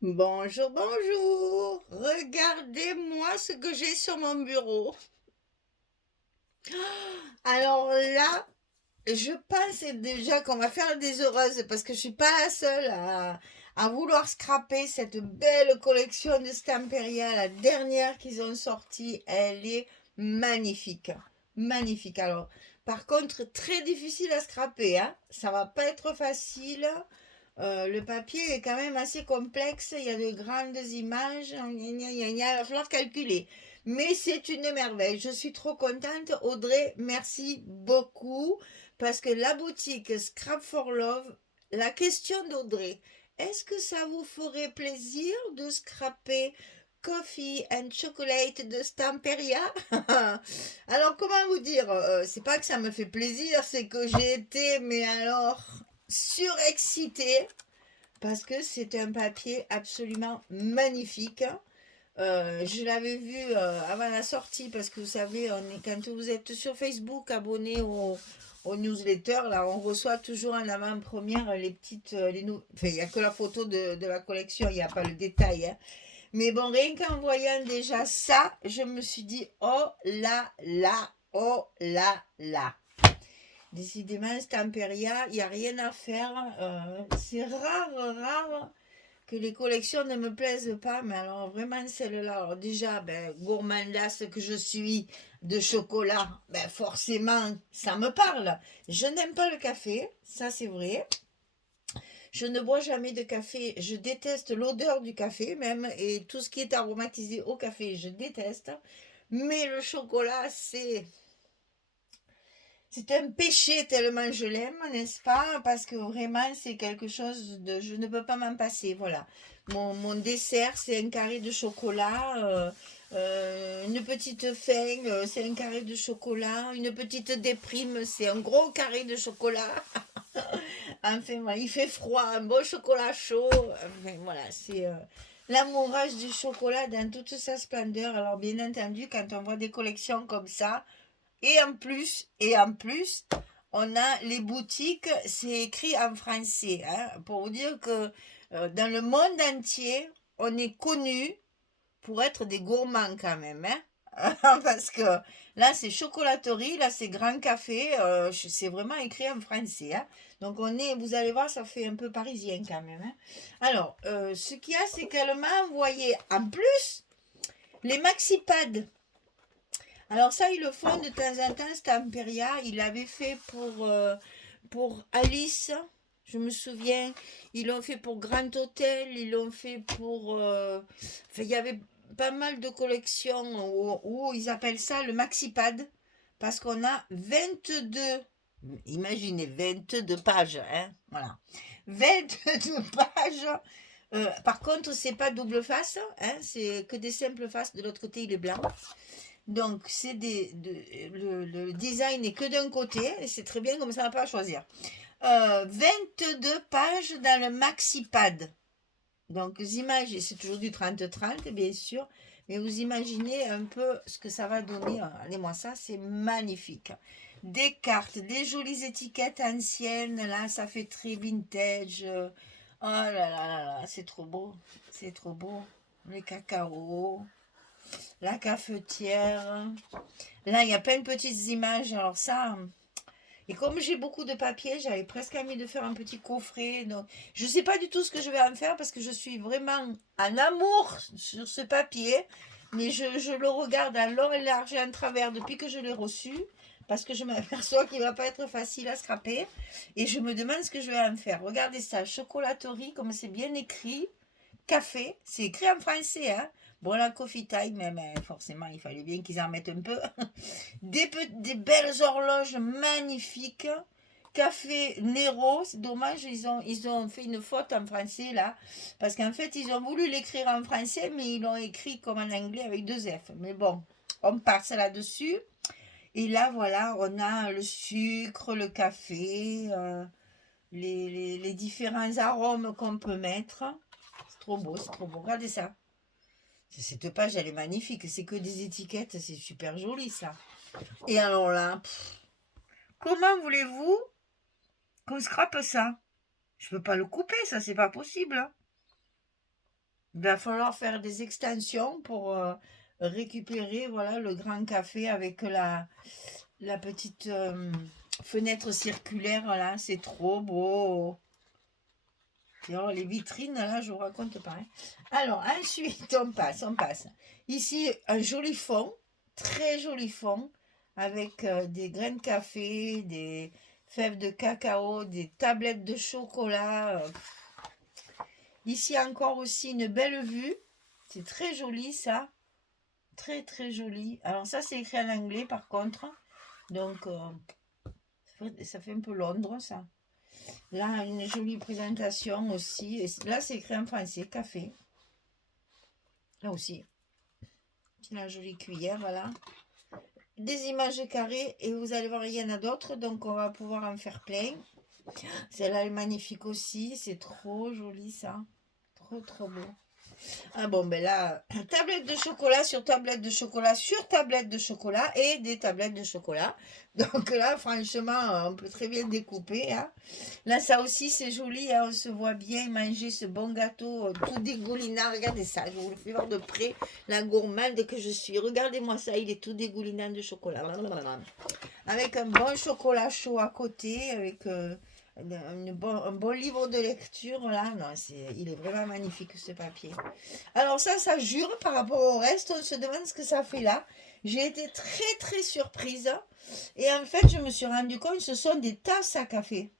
Bonjour, bonjour. Regardez-moi ce que j'ai sur mon bureau. Alors là, je pense déjà qu'on va faire des heureuses parce que je suis pas la seule à vouloir scraper cette belle collection de Stamperia. La dernière qu'ils ont sortie, elle est magnifique. Magnifique. Alors, par contre, très difficile à scraper, hein. Ça va pas être facile. Le papier est quand même assez complexe, il y a de grandes images, il va falloir calculer. Mais c'est une merveille, je suis trop contente. Audrey, merci beaucoup, parce que la boutique Scrap for Love, la question d'Audrey, est-ce que ça vous ferait plaisir de scraper Coffee and Chocolate de Stamperia? Alors, comment vous dire, c'est pas que ça me fait plaisir, c'est que j'ai été, mais alors, surexcitée parce que c'est un papier absolument magnifique. Je l'avais vu avant la sortie parce que vous savez, quand vous êtes sur Facebook abonné au newsletter, là, on reçoit toujours en avant-première les petites. Enfin, il n'y a que la photo de la collection, il n'y a pas le détail, hein. Mais bon, rien qu'en voyant déjà ça, je me suis dit, oh là là, oh là là. Décidément, Stamperia, il n'y a rien à faire. C'est rare, rare que les collections ne me plaisent pas, mais alors vraiment celle-là, alors déjà, ben, gourmandasse que je suis de chocolat, ben forcément, ça me parle. Je n'aime pas le café, ça c'est vrai. Je ne bois jamais de café, je déteste l'odeur du café même, et tout ce qui est aromatisé au café, je déteste. Mais le chocolat, c'est un péché tellement je l'aime, n'est-ce pas? Parce que vraiment, c'est quelque chose de... Je ne peux pas m'en passer, voilà. Mon dessert, c'est un carré de chocolat. Une petite faim, c'est un carré de chocolat. Une petite déprime, c'est un gros carré de chocolat. Enfin, voilà, il fait froid, un bon chocolat chaud. Enfin, voilà, c'est l'amourage du chocolat dans toute sa splendeur. Alors, bien entendu, quand on voit des collections comme ça, et en plus, on a les boutiques, c'est écrit en français, hein, pour vous dire que dans le monde entier, on est connu pour être des gourmands quand même, hein. Parce que là, c'est chocolaterie, là, c'est grand café, c'est vraiment écrit en français, hein. Donc, vous allez voir, ça fait un peu parisien quand même, hein. Alors, ce qu'il y a, c'est qu'elle m'a envoyé en plus les maxi-pads. Alors ça, ils le font de temps en temps, Stamperia. Il l'avait fait pour Alice, je me souviens. Ils l'ont fait pour Grand Hôtel, ils l'ont fait pour... enfin, il y avait pas mal de collections où ils appellent ça le maxipad. Parce qu'on a 22, imaginez, 22 pages, hein, voilà. 22 pages. Par contre, c'est pas double face, hein, c'est que des simples faces. De l'autre côté, il est blanc. Donc, le design n'est que d'un côté, et c'est très bien comme ça, on n'a pas à choisir. 22 pages dans le MaxiPad. Donc, vous imaginez, c'est toujours du 30-30, bien sûr, mais vous imaginez un peu ce que ça va donner. Allez-moi, ça, c'est magnifique. Des cartes, des jolies étiquettes anciennes, là, ça fait très vintage. Oh là là là là, c'est trop beau, c'est trop beau. Les cacao, la cafetière. Là, il y a plein de petites images. Alors ça, et comme j'ai beaucoup de papier, j'avais presque envie de faire un petit coffret. Donc, je ne sais pas du tout ce que je vais en faire parce que je suis vraiment en amour sur ce papier. Mais je le regarde à long et large et en travers depuis que je l'ai reçu. Parce que je m'aperçois qu'il ne va pas être facile à scraper. Et je me demande ce que je vais en faire. Regardez ça, chocolaterie, comme c'est bien écrit. Café, c'est écrit en français, hein. Bon, la coffee time, mais forcément, il fallait bien qu'ils en mettent un peu. Des belles horloges magnifiques. Café Nero, c'est dommage, ils ont fait une faute en français là. Parce qu'en fait, ils ont voulu l'écrire en français, mais ils l'ont écrit comme en anglais avec deux F. Mais bon, on passe là-dessus. Et là, voilà, on a le sucre, le café, les différents arômes qu'on peut mettre. C'est trop beau, c'est trop beau. Regardez ça. Cette page, elle est magnifique. C'est que des étiquettes, c'est super joli ça. Et alors là, comment voulez-vous qu'on scrape ça? Je peux pas le couper, ça, c'est pas possible, hein. Il va falloir faire des extensions pour récupérer, voilà, le grand café avec la petite fenêtre circulaire, là. C'est trop beau. Et alors, les vitrines, là, je vous raconte pas, hein. Alors, ensuite, on passe. Ici, un joli fond, très joli fond, avec des grains de café, des fèves de cacao, des tablettes de chocolat. Ici, encore aussi une belle vue. C'est très joli, ça. Très, très joli. Alors, ça, c'est écrit en anglais, par contre. Donc, ça fait un peu Londres, ça. Là, une jolie présentation aussi. Et là, c'est écrit en français, café. Là aussi. C'est la jolie cuillère, voilà. Des images carrées et vous allez voir, il y en a d'autres. Donc, on va pouvoir en faire plein. Celle-là est magnifique aussi. C'est trop joli, ça. Trop, trop beau. Ah bon, ben là, tablette de chocolat sur tablette de chocolat sur tablette de chocolat et des tablettes de chocolat. Donc là, franchement, on peut très bien découper, hein. Là, ça aussi, c'est joli, hein. On se voit bien manger ce bon gâteau tout dégoulinant. Regardez ça, je vous le fais voir de près, la gourmande que je suis. Regardez-moi ça, il est tout dégoulinant de chocolat. Avec un bon chocolat chaud à côté, avec un bon livre de lecture, là. Non, il est vraiment magnifique, ce papier. Alors ça jure par rapport au reste, on se demande ce que ça fait là. J'ai été très très surprise. Et en fait, je me suis rendu compte que ce sont des tasses à café.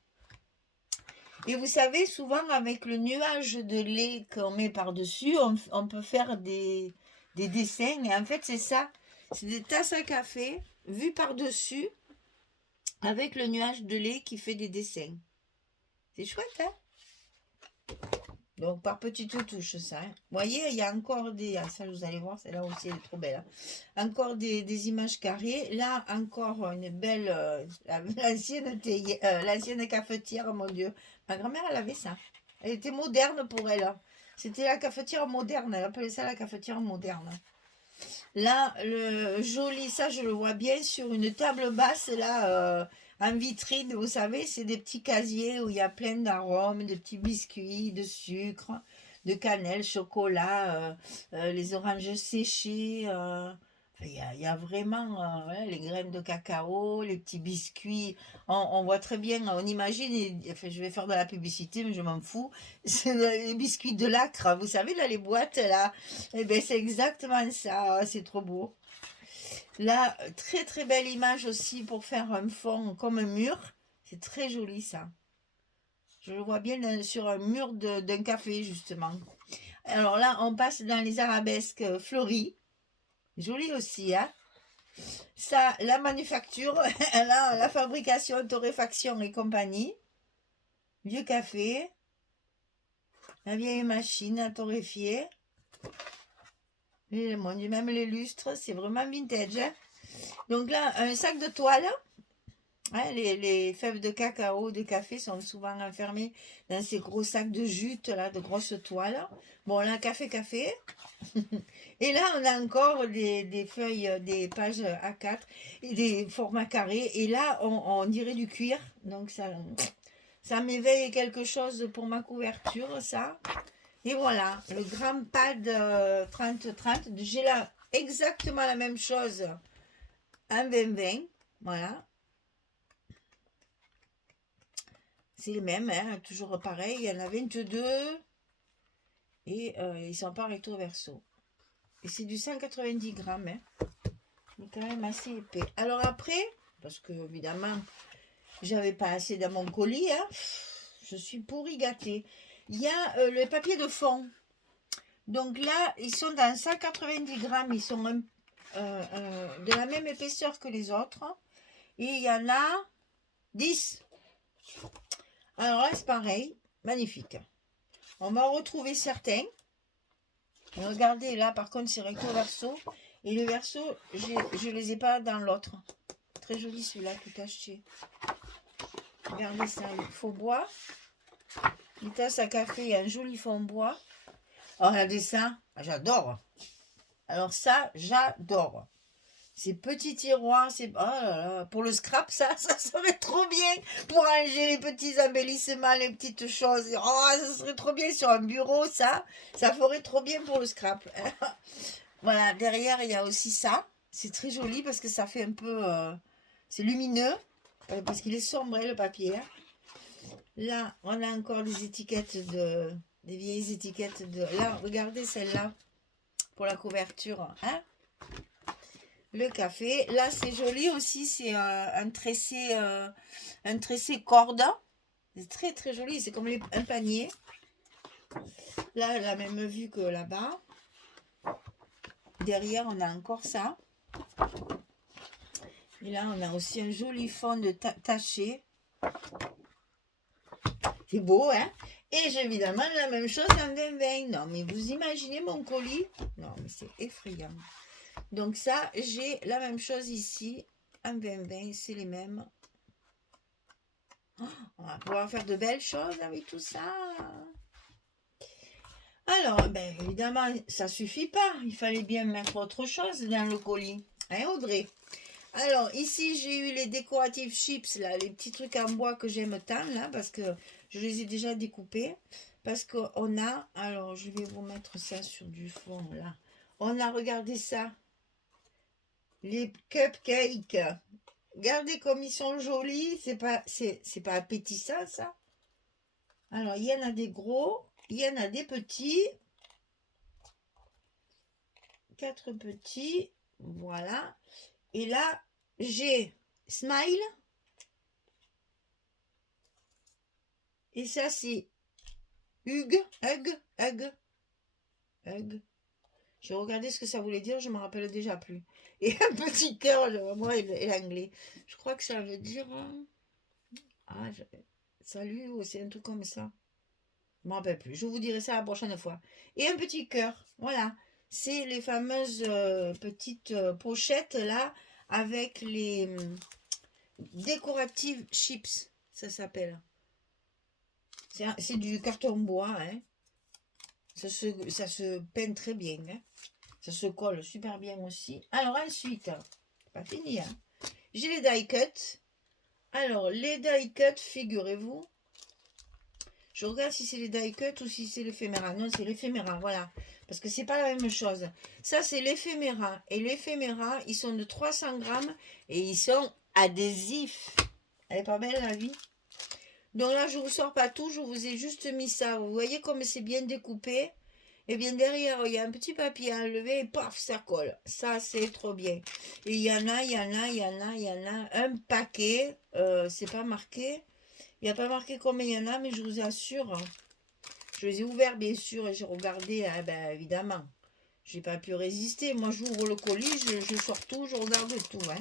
Et vous savez, souvent avec le nuage de lait qu'on met par-dessus, on peut faire des dessins. Et en fait, c'est ça. C'est des tasses à café vues par-dessus avec le nuage de lait qui fait des dessins. C'est chouette, hein? Donc, par petites touches, ça, hein. Vous voyez, il y a encore des... Ah, ça, vous allez voir, celle-là aussi, elle est trop belle, hein. Encore des images carrées. Là, encore une belle... l'ancienne cafetière, mon Dieu. Ma grand-mère, elle avait ça. Elle était moderne pour elle, hein. C'était la cafetière moderne. Elle appelait ça la cafetière moderne. Là, le joli, ça, je le vois bien sur une table basse, là... en vitrine, vous savez, c'est des petits casiers où il y a plein d'arômes, de petits biscuits, de sucre, de cannelle, chocolat, les oranges séchées. Il y a vraiment ouais, les graines de cacao, les petits biscuits. On voit très bien, on imagine, enfin, je vais faire de la publicité, mais je m'en fous. C'est les biscuits de Lacre, vous savez, là, les boîtes, là. Eh bien, c'est exactement ça, c'est trop beau. Là, très très belle image aussi pour faire un fond comme un mur. C'est très joli ça. Je le vois bien sur un mur d'un café justement. Alors là, on passe dans les arabesques fleuries. Joli aussi, hein. Ça, la manufacture, là, la fabrication, torréfaction et compagnie. Vieux café. La vieille machine à torréfier. Et, mon Dieu, même les lustres, c'est vraiment vintage, hein. Donc là, un sac de toile. Hein, les fèves de cacao, de café sont souvent enfermées dans ces gros sacs de jute, là, de grosses toiles. Bon, là, café. Et là, on a encore des feuilles, des pages A4, et des formats carrés. Et là, on dirait du cuir. Donc, ça m'éveille quelque chose pour ma couverture, ça. Et voilà, le grand pad 30-30. J'ai là exactement la même chose en 20-20. Voilà. C'est les mêmes, hein, toujours pareil. Il y en a 22 et ils sont pas recto verso. Et c'est du 190 grammes, hein, mais quand même assez épais. Alors après, parce que évidemment, j'avais pas assez dans mon colis, hein, je suis pourri gâtée. Il y a le papier de fond. Donc là, ils sont dans 190 grammes, ils sont de la même épaisseur que les autres. Et il y en a 10. Alors là, c'est pareil, magnifique. On va en retrouver certains. Regardez, là, par contre, c'est recto verso. Et le verso, je ne les ai pas dans l'autre. Très joli celui-là, tout caché. Regardez ça, il faut bois. Une tasse à café et un joli fond bois. Oh, regardez ça, j'adore. Alors ça, j'adore. Ces petits tiroirs, c'est... Oh là là, pour le scrap, ça serait trop bien pour ranger les petits embellissements, les petites choses. Oh, ça serait trop bien sur un bureau, ça ferait trop bien pour le scrap. Voilà, derrière, il y a aussi ça. C'est très joli parce que ça fait un peu... c'est lumineux, parce qu'il est sombre, hein, le papier. Hein. Là, on a encore des étiquettes des vieilles étiquettes de... Là, regardez celle-là pour la couverture. Hein. Le café. Là, c'est joli aussi. C'est un tressé corde. C'est très, très joli. C'est comme un panier. Là, la même vue que là-bas. Derrière, on a encore ça. Et là, on a aussi un joli fond de taché. C'est beau, hein? Et j'ai évidemment la même chose en 2020. Non, mais vous imaginez mon colis? Non, mais c'est effrayant. Donc ça, j'ai la même chose ici. En 2020, c'est les mêmes. Oh, on va pouvoir faire de belles choses avec tout ça. Alors, ben évidemment, ça suffit pas. Il fallait bien mettre autre chose dans le colis. Hein, Audrey? Alors, ici, j'ai eu les décoratifs chips, là, les petits trucs en bois que j'aime tant, là, parce que je les ai déjà découpés. Parce qu'on a, alors, je vais vous mettre ça sur du fond, là. On a regardé ça. Les cupcakes. Regardez comme ils sont jolis. C'est pas appétissant, ça. Alors, il y en a des gros, il y en a des petits. 4 petits. Voilà. Et là, j'ai Smile. Et ça, c'est Hug. J'ai regardé ce que ça voulait dire, je ne me rappelle déjà plus. Et un petit cœur, moi et l'anglais. Je crois que ça veut dire... salut, ou c'est un truc comme ça. Je ne me rappelle plus. Je vous dirai ça la prochaine fois. Et un petit cœur. Voilà. C'est les fameuses petites pochettes là avec les décoratives chips. Ça s'appelle. C'est du carton bois. Hein. Ça se peint très bien. Hein. Ça se colle super bien aussi. Alors ensuite, pas fini. Hein. J'ai les die cut. Alors les die cut, figurez-vous. Je regarde si c'est les die cut ou si c'est l'éphéméra. Non, c'est l'éphéméra, voilà. Parce que c'est pas la même chose. Ça, c'est l'éphéméra. Et l'éphéméra, ils sont de 300 grammes et ils sont adhésifs. Elle est pas belle, la vie? Donc là, je vous sors pas tout. Je vous ai juste mis ça. Vous voyez comme c'est bien découpé? Et bien derrière, il y a un petit papier à enlever et paf, ça colle. Ça, c'est trop bien. Et il y en a un paquet. C'est pas marqué. Il n'y a pas marqué combien il y en a, mais je vous assure, je les ai ouverts bien sûr et j'ai regardé, ben, évidemment. J'ai pas pu résister. Moi, j'ouvre le colis, je sors tout, je regarde tout. Hein.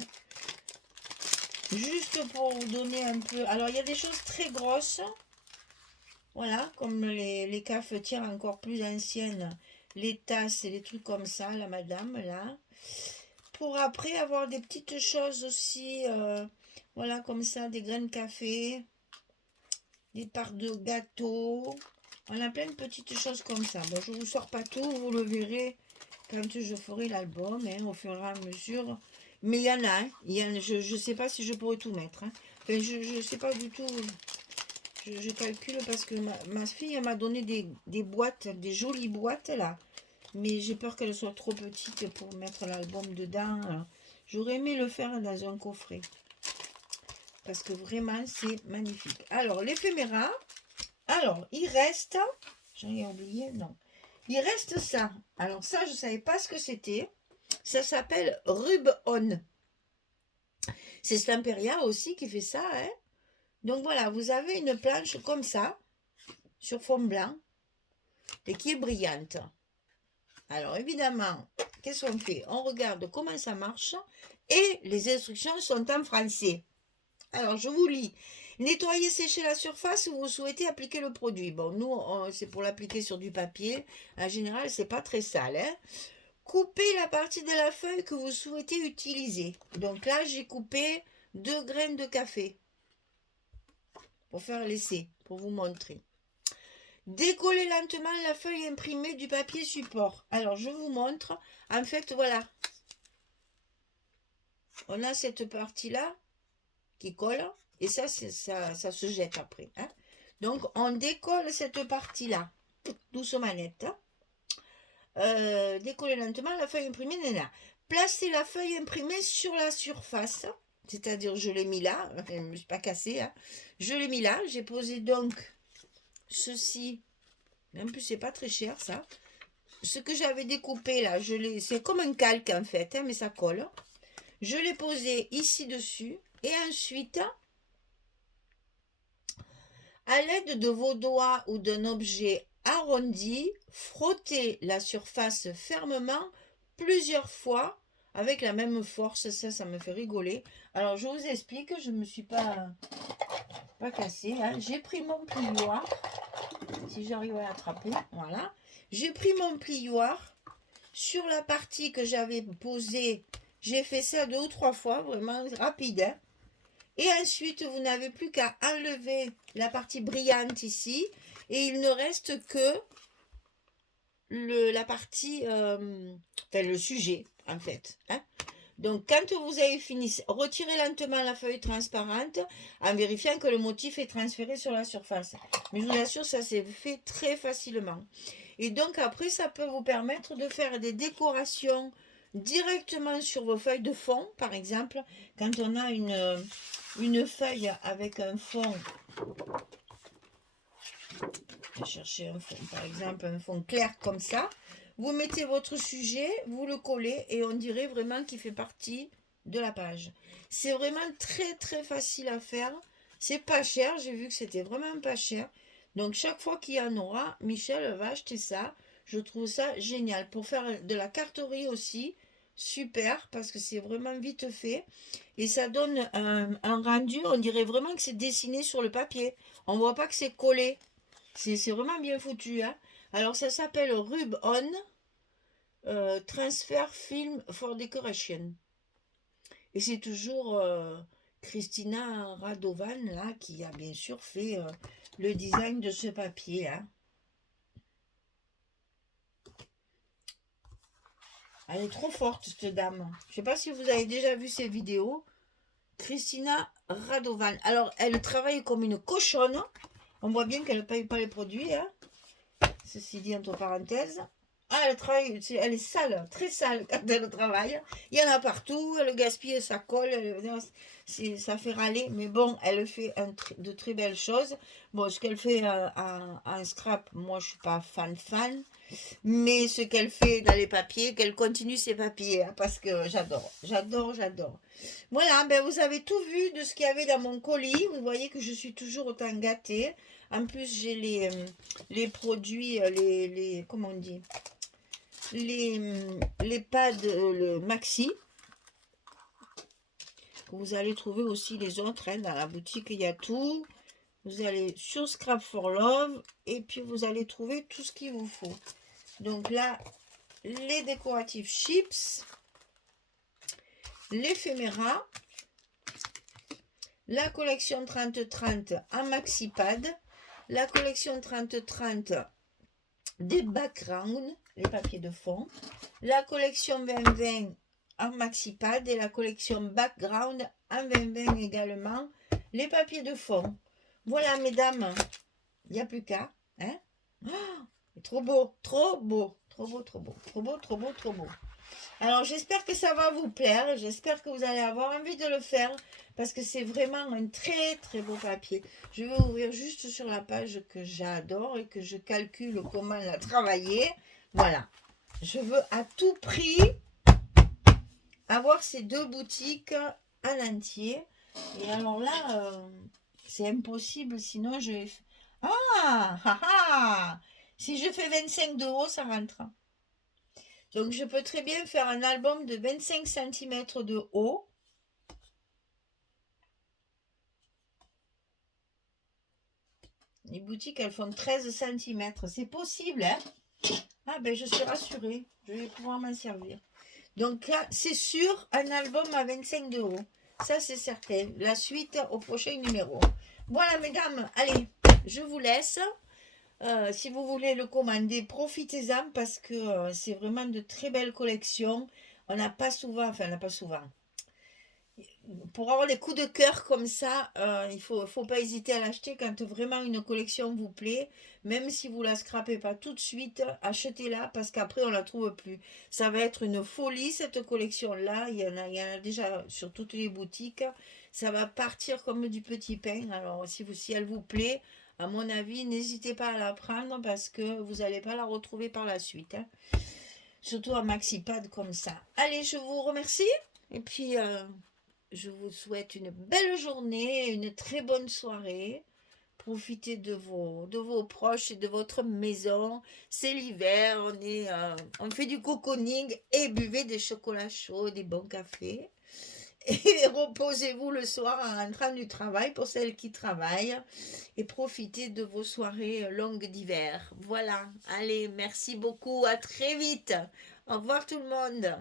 Juste pour vous donner un peu... Alors, il y a des choses très grosses. Voilà, comme les cafetières encore plus anciennes, les tasses et les trucs comme ça, la madame, là. Pour après avoir des petites choses aussi, voilà, comme ça, des grains de café, des parts de gâteau. On a plein de petites choses comme ça. Bon, je ne vous sors pas tout, vous le verrez quand je ferai l'album, hein, au fur et à mesure. Mais il y en a, hein, je ne sais pas si je pourrais tout mettre. Hein. Enfin, je ne sais pas du tout. Je calcule parce que ma fille m'a donné des boîtes, des jolies boîtes là. Mais j'ai peur qu'elles soient trop petites pour mettre l'album dedans. J'aurais aimé le faire dans un coffret. Parce que vraiment, c'est magnifique. Alors, l'éphéméra. Alors, il reste... J'en ai oublié, non. Il reste ça. Alors ça, je ne savais pas ce que c'était. Ça s'appelle Rub On. C'est Stamperia aussi qui fait ça. Hein. Donc voilà, vous avez une planche comme ça, sur fond blanc, et qui est brillante. Alors évidemment, qu'est-ce qu'on fait? On regarde comment ça marche, et les instructions sont en français. Alors, je vous lis. Nettoyer, sécher la surface où vous souhaitez appliquer le produit. Bon, nous, c'est pour l'appliquer sur du papier. En général, c'est pas très sale. Hein. Coupez la partie de la feuille que vous souhaitez utiliser. Donc là, j'ai coupé 2 graines de café. Pour faire l'essai, pour vous montrer. Décollez lentement la feuille imprimée du papier support. Alors, je vous montre. En fait, voilà. on a cette partie-là qui colle, et ça, ça se jette après. Hein. Donc, on décolle cette partie-là, doucement nette. Décoller lentement la feuille imprimée, là. Placez la feuille imprimée sur la surface, c'est-à-dire je l'ai mis là, je ne me suis pas cassée, hein. Je l'ai mis là, j'ai posé donc ceci, en plus c'est pas très cher ça, ce que j'avais découpé là, c'est comme un calque en fait, hein, mais ça colle. Je l'ai posé ici dessus, et ensuite, à l'aide de vos doigts ou d'un objet arrondi, frottez la surface fermement plusieurs fois avec la même force. Ça me fait rigoler. Alors, je vous explique, je ne me suis pas cassée. Hein. J'ai pris mon plioir, si j'arrive à l'attraper, voilà. J'ai pris mon plioir sur la partie que j'avais posée. J'ai fait ça 2 ou 3 fois, vraiment rapide. Hein. Et ensuite, vous n'avez plus qu'à enlever la partie brillante ici. Et il ne reste que la partie, enfin le sujet, en fait. Hein. Donc, quand vous avez fini, retirez lentement la feuille transparente en vérifiant que le motif est transféré sur la surface. Mais je vous assure, ça s'est fait très facilement. Et donc, après, ça peut vous permettre de faire des décorations directement sur vos feuilles de fond, par exemple, quand on a une feuille avec un fond. Je vais chercher un fond, par exemple, un fond clair comme ça. Vous mettez votre sujet, vous le collez et on dirait vraiment qu'il fait partie de la page. C'est vraiment très très facile à faire. C'est pas cher, j'ai vu que c'était vraiment pas cher. Donc chaque fois qu'il y en aura, Michel va acheter ça. Je trouve ça génial. Pour faire de la carterie aussi, super, parce que c'est vraiment vite fait. Et ça donne un rendu, on dirait vraiment que c'est dessiné sur le papier. On voit pas que c'est collé. C'est vraiment bien foutu. Hein. Alors ça s'appelle Rub On Transfer Film for Decoration. Et c'est toujours Christina Radovan là qui a bien sûr fait le design de ce papier. Hein. Elle est trop forte cette dame. Je ne sais pas si vous avez déjà vu ses vidéos. Christina Radovan. Alors elle travaille comme une cochonne. On voit bien qu'elle ne paye pas les produits. Hein. Ceci dit entre parenthèses. Ah, elle travaille, elle est sale, très sale quand elle travaille. Il y en a partout, elle gaspille sa colle, ça fait râler. Mais bon, elle fait de très belles choses. Bon, ce qu'elle fait en scrap, moi je suis pas fan. Mais ce qu'elle fait dans les papiers, qu'elle continue ses papiers, hein, parce que j'adore. Voilà, ben vous avez tout vu de ce qu'il y avait dans mon colis. Vous voyez que je suis toujours autant gâtée. En plus, j'ai les produits, comment on dit, les pads, le maxi. Vous allez trouver aussi les autres, hein, dans la boutique, il y a tout. Vous allez sur Scrap for Love et puis vous allez trouver tout ce qu'il vous faut. Donc là, les décoratifs chips, l'éphéméra, la collection 30-30 en maxi pad, la collection 30-30 des backgrounds, les papiers de fond, la collection 2020 en maxi pad et la collection background en 2020 également, les papiers de fond. Voilà mesdames, il n'y a plus qu'à. Hein. Oh, trop beau, trop beau, trop beau, trop beau, trop beau, trop beau, trop beau. Alors j'espère que ça va vous plaire, j'espère que vous allez avoir envie de le faire parce que c'est vraiment un très très beau papier. Je vais ouvrir juste sur la page que j'adore et que je calcule comment la travailler. Voilà, je veux à tout prix avoir ces 2 boutiques en entier. Et alors là, c'est impossible, sinon je vais... Ah. Si je fais 25 €, ça rentre. Donc, je peux très bien faire un album de 25 cm de haut. Les boutiques, elles font 13 cm. C'est possible, hein? Ah, ben, je suis rassurée. Je vais pouvoir m'en servir. Donc là, c'est sûr, un album à 25 €. Ça, c'est certain. La suite au prochain numéro. Voilà, mesdames. Allez, je vous laisse. Si vous voulez le commander, profitez-en parce que c'est vraiment de très belles collections. On n'a pas souvent, enfin on n'a pas souvent. pour avoir des coups de cœur comme ça, faut pas hésiter à l'acheter quand vraiment une collection vous plaît. Même si vous la scrapez pas tout de suite, achetez-la parce qu'après on la trouve plus. Ça va être une folie cette collection-là. Il y en a déjà sur toutes les boutiques. Ça va partir comme du petit pain. Alors si elle vous plaît, à mon avis, n'hésitez pas à la prendre parce que vous n'allez pas la retrouver par la suite, hein. Surtout un maxi-pad comme ça. Allez, je vous remercie. Et puis, je vous souhaite une belle journée, une très bonne soirée. Profitez de vos proches et de votre maison. C'est l'hiver, on fait du cocooning et buvez des chocolats chauds, des bons cafés. Et reposez-vous le soir en rentrant du travail pour celles qui travaillent. Et profitez de vos soirées longues d'hiver. Voilà. Allez, merci beaucoup. À très vite. Au revoir tout le monde.